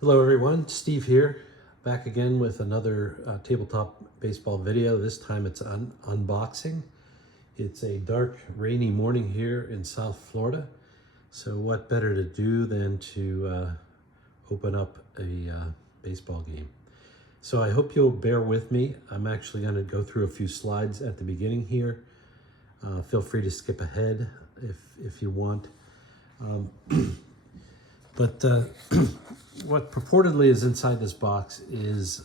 Hello everyone, Steve here, back again with another tabletop baseball video. This time it's unboxing. It's a dark, rainy morning here in South Florida. So what better to do than to open up a baseball game. So I hope you'll bear with me. I'm actually going to go through a few slides at the beginning here. Feel free to skip ahead if you want. But what purportedly is inside this box is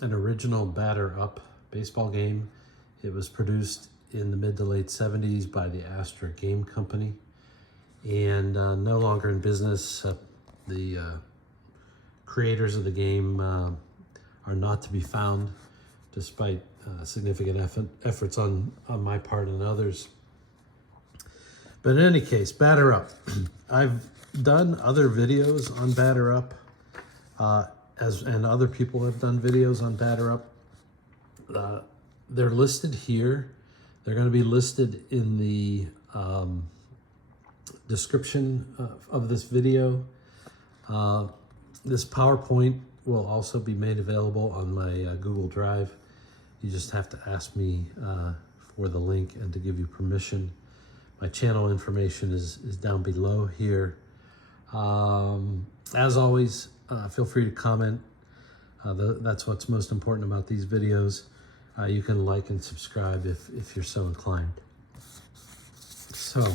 an original Batter Up baseball game. It was produced in the mid to late 70s by the Astra Game Company and no longer in business. The creators of the game are not to be found despite significant efforts on my part and others. But in any case, Batter Up. I've done other videos on Batter Up, and other people have done videos on Batter Up. They're listed here. They're going to be listed in the description of this video. This PowerPoint will also be made available on my Google Drive. You just have to ask me for the link and to give you permission. My channel information is down below here. As always, feel free to comment. That's what's most important about these videos. You can like and subscribe if you're so inclined. So,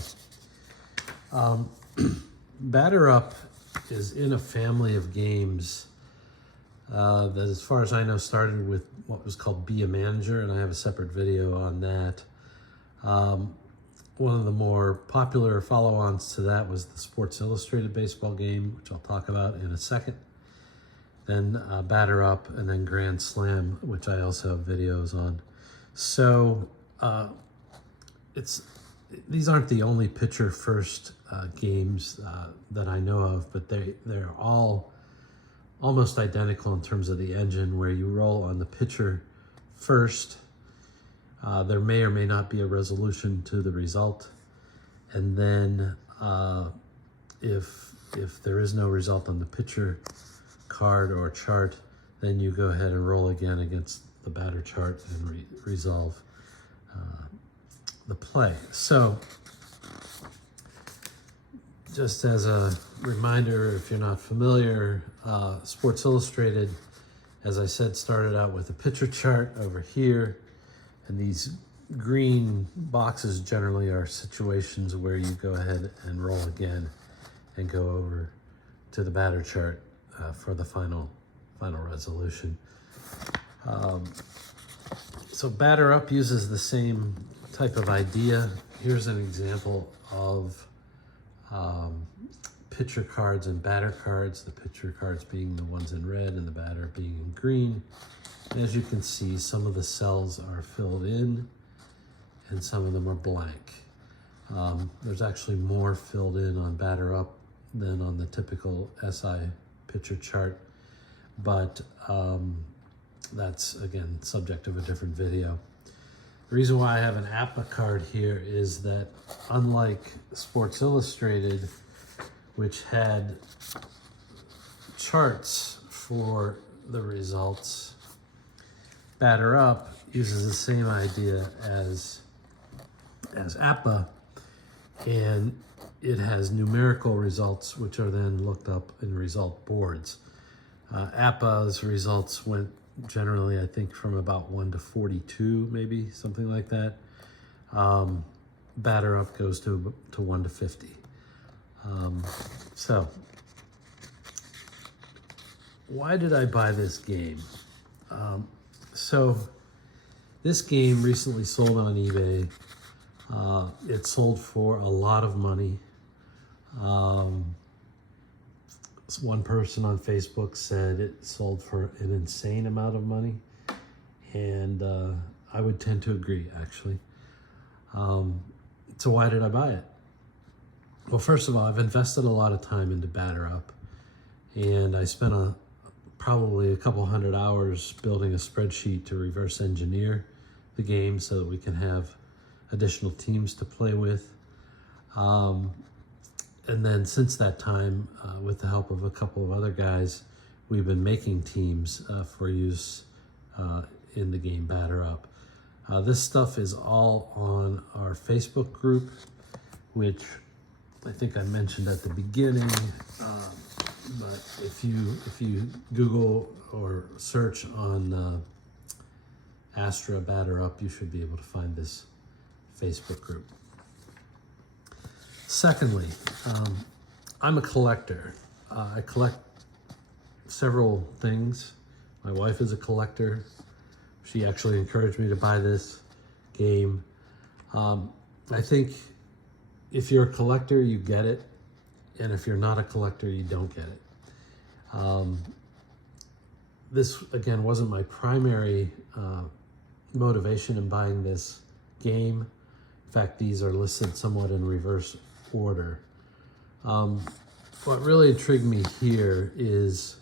Batter Up is in a family of games that, as far as I know, started with what was called Be a Manager, and I have a separate video on that. One of the more popular follow-ons to that was the Sports Illustrated baseball game, which I'll talk about in a second. Then Batter Up, and then Grandslam, which I also have videos on. So these aren't the only pitcher first games that I know of, but they're all almost identical in terms of the engine, where you roll on the pitcher first. There may or may not be a resolution to the result. And then if there is no result on the pitcher card or chart, then you go ahead and roll again against the batter chart and resolve the play. So just as a reminder, if you're not familiar, Sports Illustrated, as I said, started out with a pitcher chart over here. And these green boxes generally are situations where you go ahead and roll again and go over to the batter chart for the final resolution. So Batter Up uses the same type of idea. Here's an example of pitcher cards and batter cards, the pitcher cards being the ones in red and the batter being in green. As you can see, some of the cells are filled in and some of them are blank. There's actually more filled in on Batter Up than on the typical SI pitcher chart, but that's, again, subject of a different video. The reason why I have an apba card here is that, unlike Sports Illustrated, which had charts for the results, Batter Up uses the same idea as apba, and it has numerical results which are then looked up in result boards. apba's results went generally, I think, from about 1 to 42, maybe something like that. Batter Up goes to 1 to 50. So why did I buy this game? So this game recently sold on eBay. It sold for a lot of money. One person on Facebook said it sold for an insane amount of money, and I would tend to agree, actually. So why did I buy it? Well, first of all, I've invested a lot of time into Batter Up, and I spent probably a couple hundred hours building a spreadsheet to reverse engineer the game so that we can have additional teams to play with. And then since that time, with the help of a couple of other guys, we've been making teams for use in the game Batter Up. This stuff is all on our Facebook group, which I think I mentioned at the beginning. But if you Google or search on Astra Batter Up, you should be able to find this Facebook group. Secondly, I'm a collector. I collect several things. My wife is a collector. She actually encouraged me to buy this game. I think if you're a collector, you get it. And if you're not a collector, you don't get it. This, again, wasn't my primary motivation in buying this game. In fact, these are listed somewhat in reverse order. What really intrigued me here is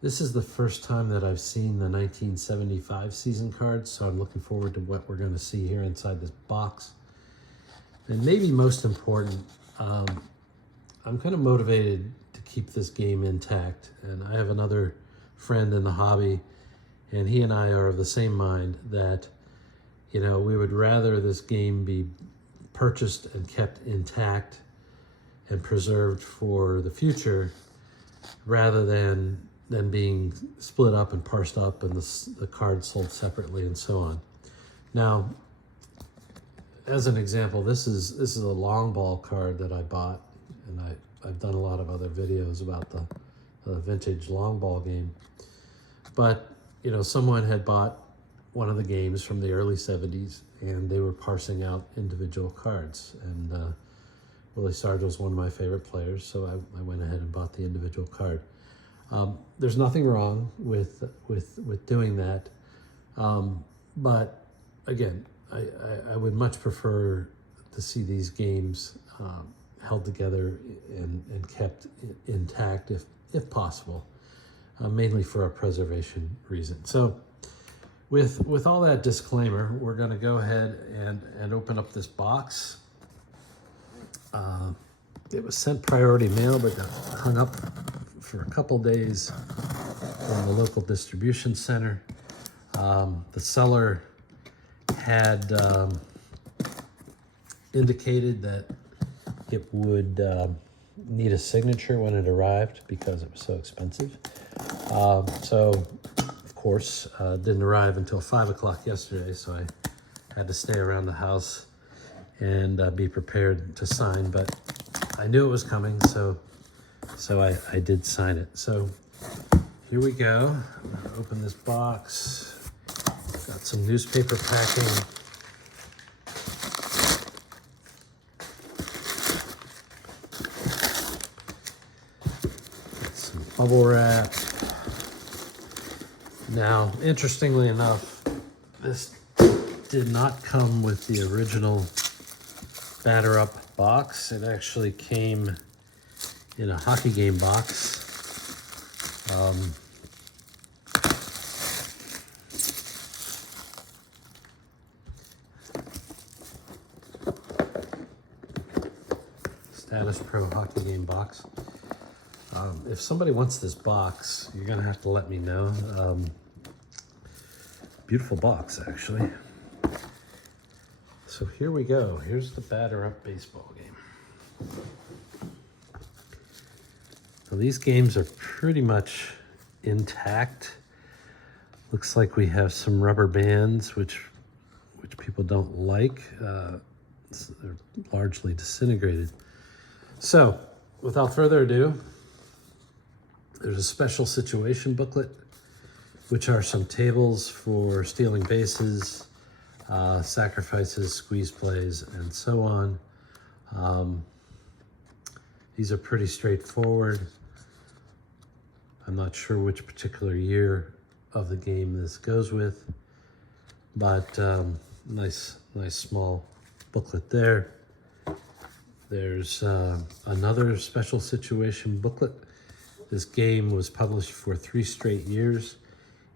this is the first time that I've seen the 1975 season cards, so I'm looking forward to what we're going to see here inside this box. And maybe most important, I'm kind of motivated to keep this game intact, and I have another friend in the hobby, and he and I are of the same mind that, you know, we would rather this game be purchased and kept intact and preserved for the future rather than being split up and parsed up and the cards sold separately and so on. Now, as an example, this is a long ball card that I bought, and I've done a lot of other videos about the vintage long ball game. But, you know, someone had bought one of the games from the early 70s, and they were parsing out individual cards. And Willie Sarge was one of my favorite players, so I went ahead and bought the individual card. There's nothing wrong with doing that. But again, I would much prefer to see these games held together and kept intact if possible, mainly for a preservation reason. So with all that disclaimer, we're going to go ahead and open up this box. It was sent priority mail, but got hung up for a couple days from the local distribution center. The seller had indicated that it would need a signature when it arrived because it was so expensive. So, of course, didn't arrive until 5 o'clock yesterday, so I had to stay around the house and be prepared to sign, but I knew it was coming, so I did sign it. So here we go. I'm gonna open this box. Got some newspaper packing. Got some bubble wrap. Now, interestingly enough, this did not come with the original Batter Up box. It actually came in a hockey game box. Statispro hockey game box. If somebody wants this box, you're gonna have to let me know. Beautiful box, actually. So here we go. Here's the Batter Up baseball game. Now these games are pretty much intact. Looks like we have some rubber bands, which people don't like. They're largely disintegrated. So without further ado, there's a special situation booklet, which are some tables for stealing bases, sacrifices, squeeze plays, and so on. These are pretty straightforward. I'm not sure which particular year of the game this goes with, but nice small booklet there. There's another special situation booklet. This game was published for 3 straight years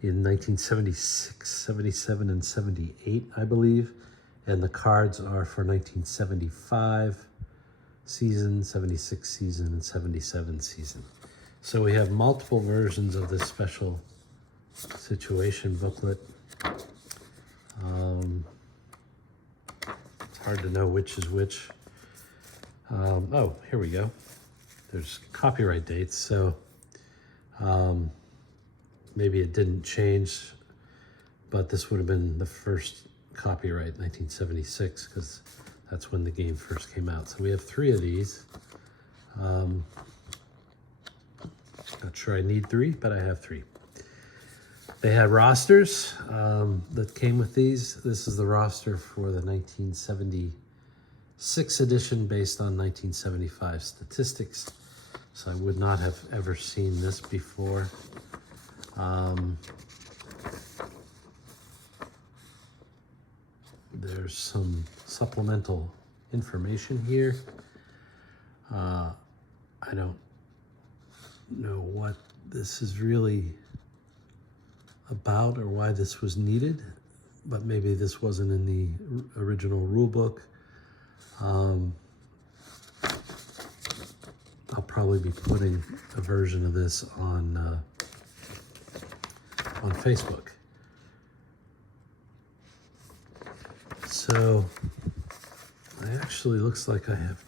in 1976, 77, and 78, I believe. And the cards are for 1975, season, 76 season, and 77 season. So we have multiple versions of this special situation booklet. It's hard to know which is which. Oh, here we go. There's copyright dates, so maybe it didn't change, but this would have been the first copyright, 1976, because that's when the game first came out. So we have 3 of these. Not sure I need 3, but I have 3. They had rosters that came with these. This is the roster for the 1976 edition based on 1975 statistics. So I would not have ever seen this before. There's some supplemental information here. I don't know what this is really about or why this was needed, but maybe this wasn't in the original rule book. I'll probably be putting a version of this on Facebook. So it actually looks like I have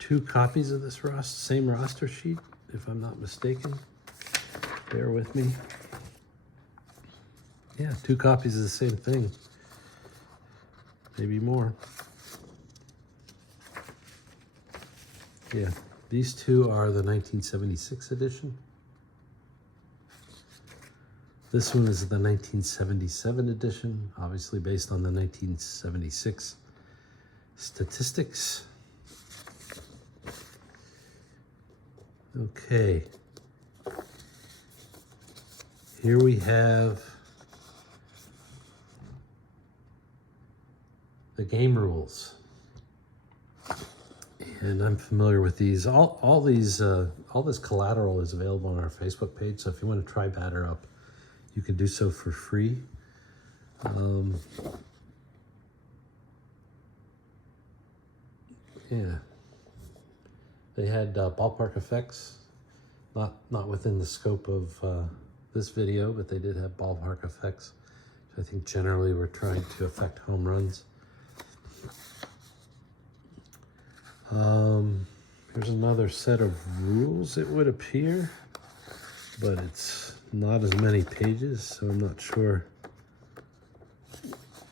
2 copies of this same roster sheet, if I'm not mistaken. Bear with me. Yeah, 2 copies of the same thing. Maybe more. Yeah, these 2 are the 1976 edition. This one is the 1977 edition, obviously based on the 1976 statistics. Okay. Here we have the game rules. And I'm familiar with these. All this collateral is available on our Facebook page. So if you want to try Batter Up, you can do so for free. Yeah, they had ballpark effects, not within the scope of this video, but they did have ballpark effects. So I think generally we're trying to affect home runs. Here's another set of rules, it would appear, but it's not as many pages, so I'm not sure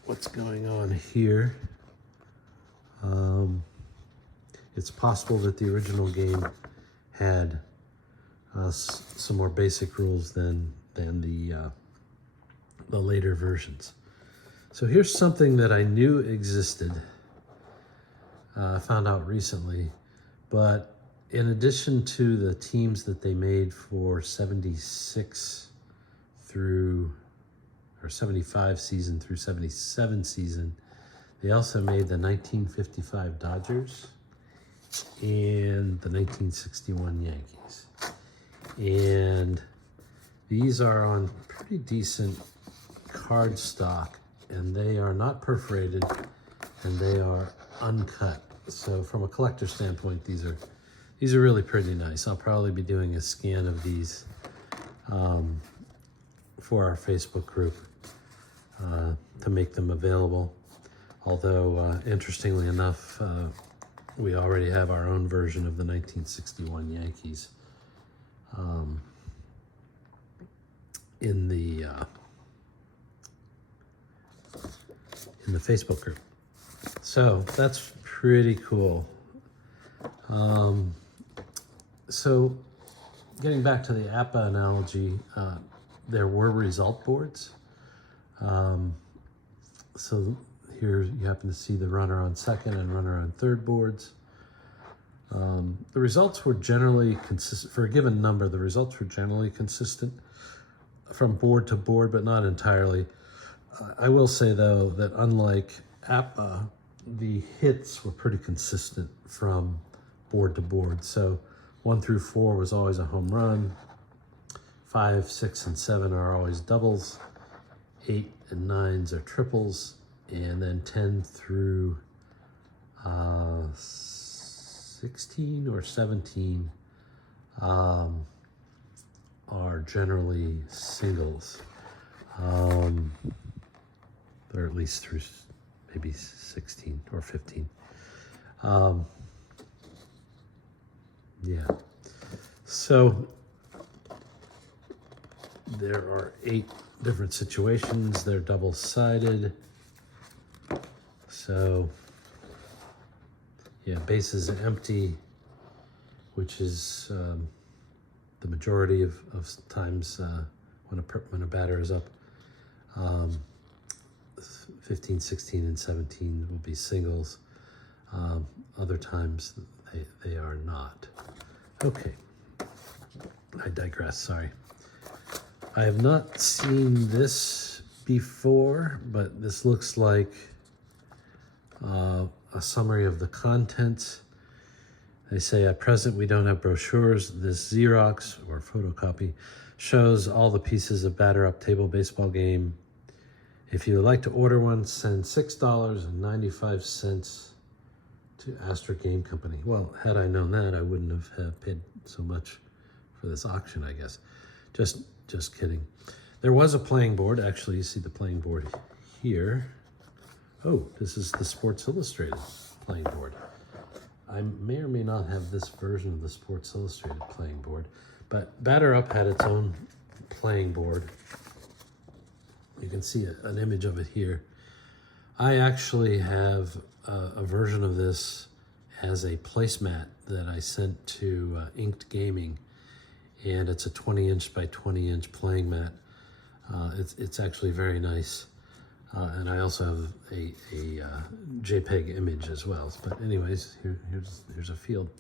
what's going on here. It's possible that the original game had some more basic rules than the later versions. So here's something that I knew existed. I found out recently, but in addition to the teams that they made for 76 through, or 75 season through 77 season, they also made the 1955 Dodgers and the 1961 Yankees. And these are on pretty decent card stock, and they are not perforated, and they are uncut. So from a collector standpoint, these are really pretty nice. I'll probably be doing a scan of these for our Facebook group to make them available. Although, interestingly enough, we already have our own version of the 1961 Yankees in the Facebook group. So that's pretty cool. So getting back to the apba analogy, there were result boards. So here you happen to see the runner on second and runner on third boards. The results were generally consistent. For a given number, the results were generally consistent from board to board, but not entirely. I will say, though, that unlike apba, the hits were pretty consistent from board to board. So 1 through 4 was always a home run. 5, 6, and 7 are always doubles. 8 and 9s are triples. And then 10 through 16 or 17 are generally singles, or at least through maybe 16 or 15. Yeah, so there are 8 different situations. They're double-sided. So yeah, base is empty, which is the majority of times when a batter is up. 15, 16, and 17 will be singles. Other times they are not. Okay, I digress, sorry. I have not seen this before, but this looks like a summary of the contents. They say, at present we don't have brochures. This Xerox or photocopy shows all the pieces of Batter Up table baseball game. If you would like to order one, send $6.95 to Astra Game Company. Well, had I known that, I wouldn't have paid so much for this auction, I guess. Just kidding. There was a playing board. Actually, you see the playing board here. Oh, this is the Sports Illustrated playing board. I may or may not have this version of the Sports Illustrated playing board, but Batter Up had its own playing board. You can see an image of it here. I actually have a version of this as a placemat that I sent to Inked Gaming, and it's a 20-inch by 20-inch playing mat. It's actually very nice. And I also have a JPEG image as well. But anyways, here's a field.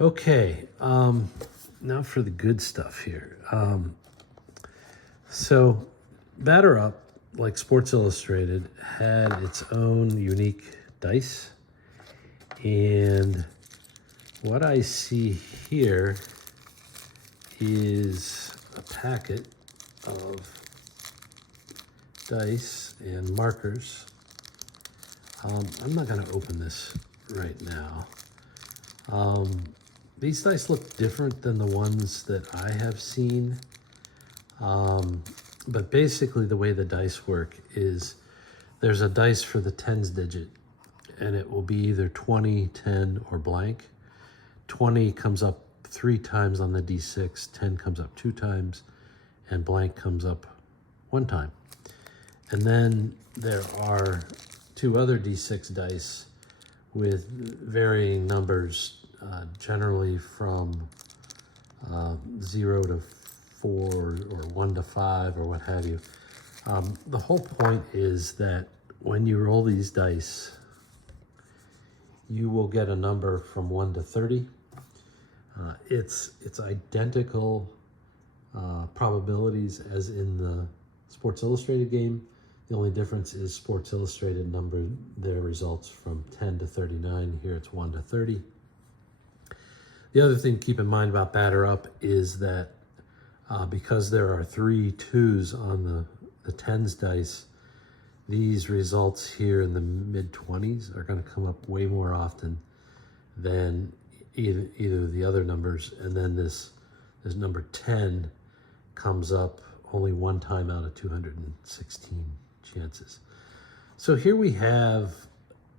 Okay, now for the good stuff here. So Batter Up, like Sports Illustrated, had its own unique dice. And what I see here is a packet of dice and markers. I'm not going to open this right now. These dice look different than the ones that I have seen. But basically the way the dice work is there's a dice for the tens digit, and it will be either 20, 10, or blank. 20 comes up 3 times on the D6, 10 comes up 2 times, and blank comes up 1 time. And then there are 2 other D6 dice with varying numbers, generally from 0 to 4 or 1 to 5 or what have you. The whole point is that when you roll these dice, you will get a number from 1 to 30. It's identical probabilities as in the Sports Illustrated game. The only difference is Sports Illustrated numbered their results from 10 to 39. Here it's 1 to 30. The other thing to keep in mind about Batter Up is that because there are 3 2s on the tens dice, these results here in the mid-20s are going to come up way more often than either the other numbers. And then this number 10 comes up only 1 time out of 216 chances. So here we have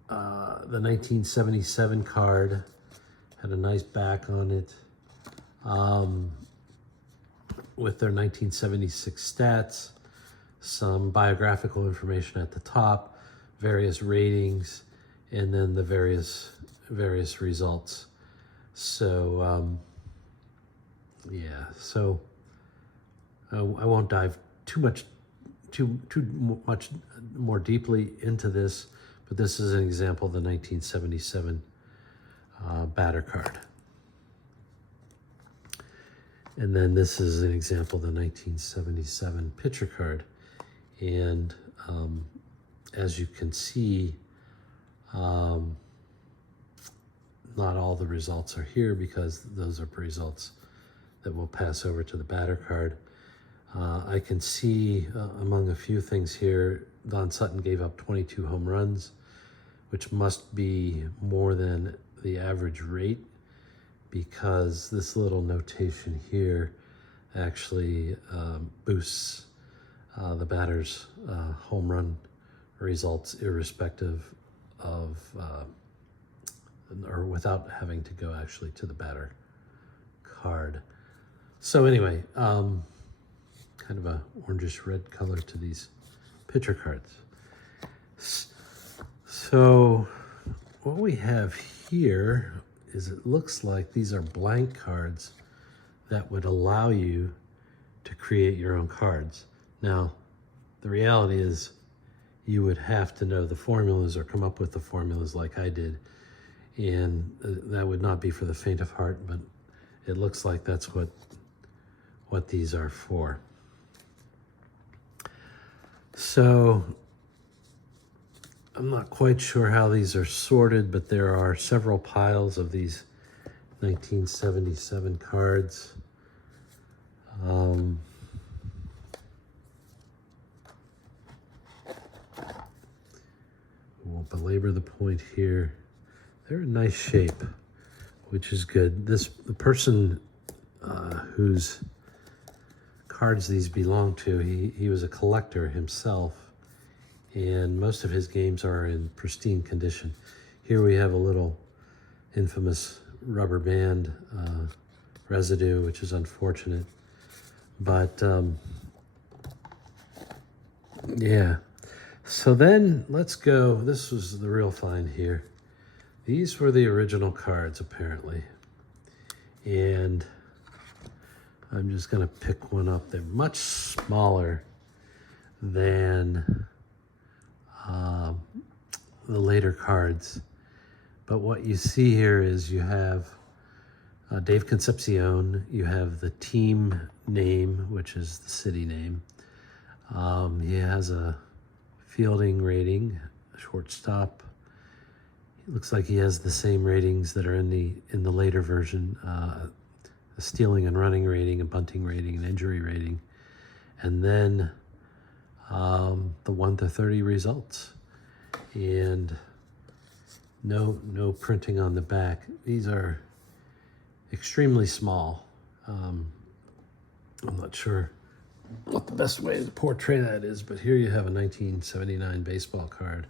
the 1977 card, had a nice back on it, with their 1976 stats, some biographical information at the top, various ratings, and then the various results. So yeah, so I won't dive too much more deeply into this, but this is an example of the 1977 batter card. And then this is an example of the 1977 pitcher card. And as you can see, not all the results are here because those are results that will pass over to the batter card. I can see among a few things here, Don Sutton gave up 22 home runs, which must be more than the average rate, because this little notation here actually boosts the batter's home run results irrespective of or without having to go actually to the batter card. So anyway, kind of a orangish red color to these pitcher cards. So what we have here is, it looks like these are blank cards that would allow you to create your own cards. Now, the reality is you would have to know the formulas or come up with the formulas like I did, and that would not be for the faint of heart, but it looks like that's what these are for. So I'm not quite sure how these are sorted, but there are several piles of these 1977 cards. Won't belabor the point here. They're in nice shape, which is good. The person whose cards these belong to, he was a collector himself, and most of his games are in pristine condition. Here we have a little infamous rubber band residue, which is unfortunate. But yeah. So then let's go. This was the real find here. These were the original cards, apparently. And I'm just going to pick one up. They're much smaller than the later cards. But what you see here is you have Dave Concepcion, you have the team name, which is the city name. He has a fielding rating, shortstop. It looks like he has the same ratings that are in the later version, a stealing and running rating, a bunting rating, an injury rating, and then the 1 to 30 results. And no printing on the back. These are extremely small. I'm not sure what the best way to portray that is, but here you have a 1979 baseball card,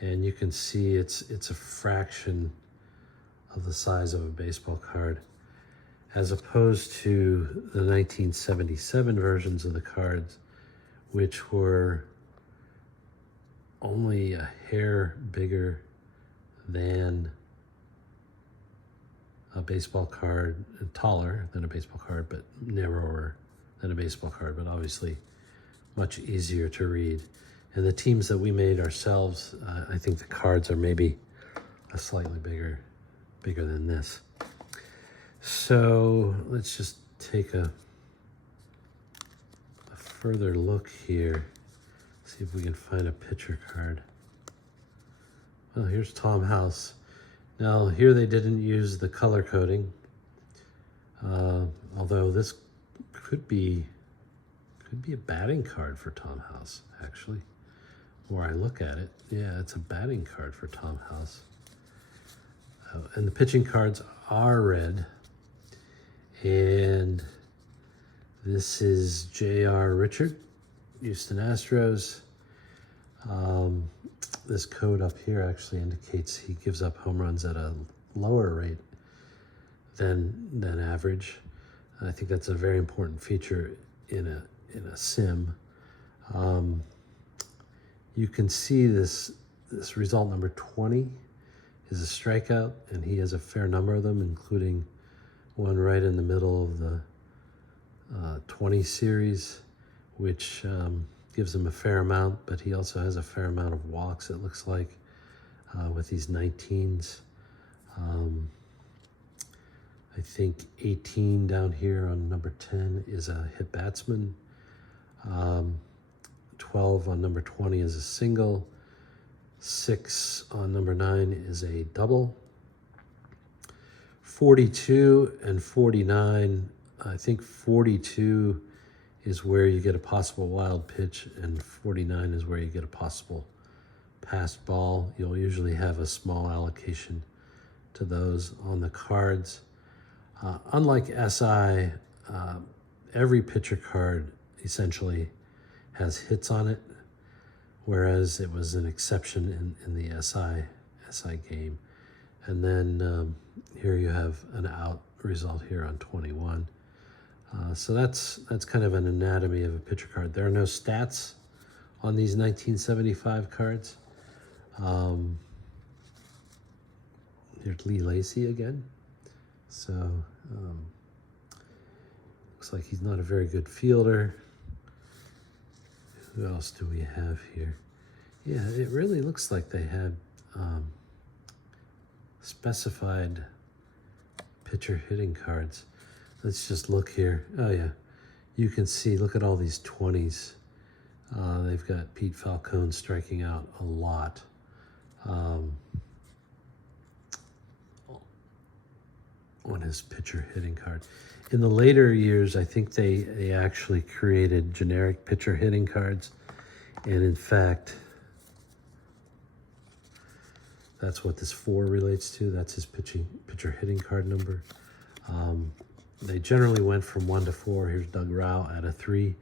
and you can see it's a fraction of the size of a baseball card, as opposed to the 1977 versions of the cards, which were only a hair bigger than a baseball card, and taller than a baseball card, but narrower than a baseball card, but obviously much easier to read. And the teams that we made ourselves, I think the cards are maybe a slightly bigger than this. So let's just take a further look here, see if we can find a pitcher card. Well, here's Tom House. Now here they didn't use the color coding, although this could be a batting card for Tom House, actually. Where I look at it, yeah, it's a batting card for Tom House. And the pitching cards are red. And this is J.R. Richard, Houston Astros. This code up here actually indicates he gives up home runs at a lower rate than average. I think that's a very important feature in a sim. You can see this result number 20 is a strikeout, and he has a fair number of them, including one right in the middle of the 20 series, which gives him a fair amount, but he also has a fair amount of walks, it looks like, with these 19s. I think 18 down here on number 10 is a hit batsman. 12 on number 20 is a single. 6 on number 9 is a double. 42 and 49, I think 42 is where you get a possible wild pitch, and 49 is where you get a possible passed ball. You'll usually have a small allocation to those on the cards. Unlike SI, every pitcher card essentially has hits on it, whereas it was an exception in the SI game. And then here you have an out result here on 21. So that's kind of an anatomy of a pitcher card. There are no stats on these 1975 cards. Here's Lee Lacy again. So looks like he's not a very good fielder. Who else do we have here? Yeah, it really looks like they had specified pitcher hitting cards. Let's just look here. Oh yeah, you can see, look at all these 20s. They've got Pete Falcone striking out a lot. On his pitcher hitting card. In the later years, I think they actually created generic pitcher hitting cards. And in fact, that's what this 4 relates to. That's his pitcher hitting card number. They generally went from 1 to 4. Here's Doug Rao at a 3.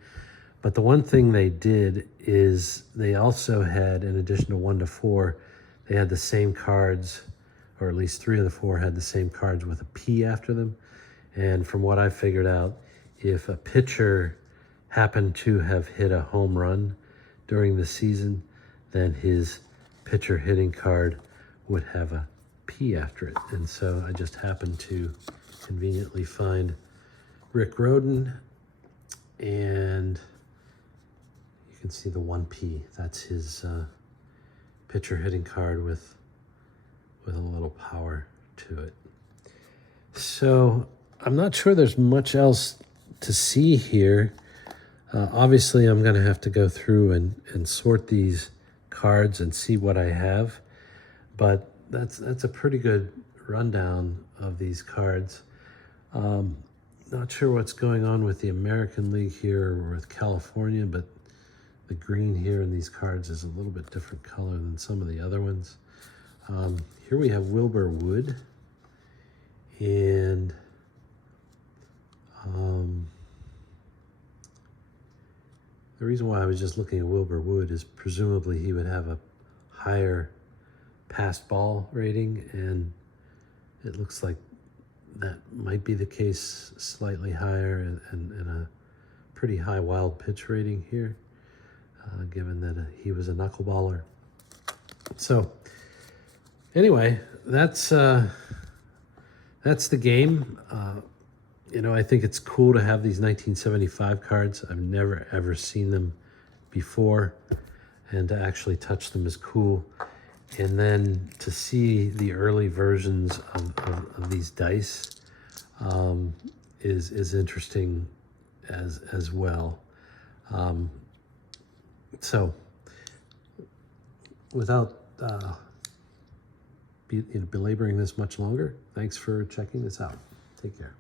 But the one thing they did is they also had, in addition to 1 to 4, they had the same cards, or at least 3 of the 4 had the same cards with a P after them. And from what I figured out, if a pitcher happened to have hit a home run during the season, then his pitcher hitting card would have a P after it. And so I just happened to conveniently find Rick Rhoden, and you can see the 1P. That's his pitcher hitting card with a little power to it. So I'm not sure there's much else to see here. Obviously, I'm going to have to go through and sort these cards and see what I have. But that's a pretty good rundown of these cards. Not sure what's going on with the American League here or with California, but the green here in these cards is a little bit different color than some of the other ones. Here we have Wilbur Wood, and the reason why I was just looking at Wilbur Wood is presumably he would have a higher passed ball rating, and it looks like that might be the case, slightly higher, and a pretty high wild pitch rating here, given that he was a knuckleballer. So anyway, that's the game. You know, I think it's cool to have these 1975 cards. I've never ever seen them before, and to actually touch them is cool. And then to see the early versions of these dice is interesting as well. So without belaboring this much longer, thanks for checking this out. Take care.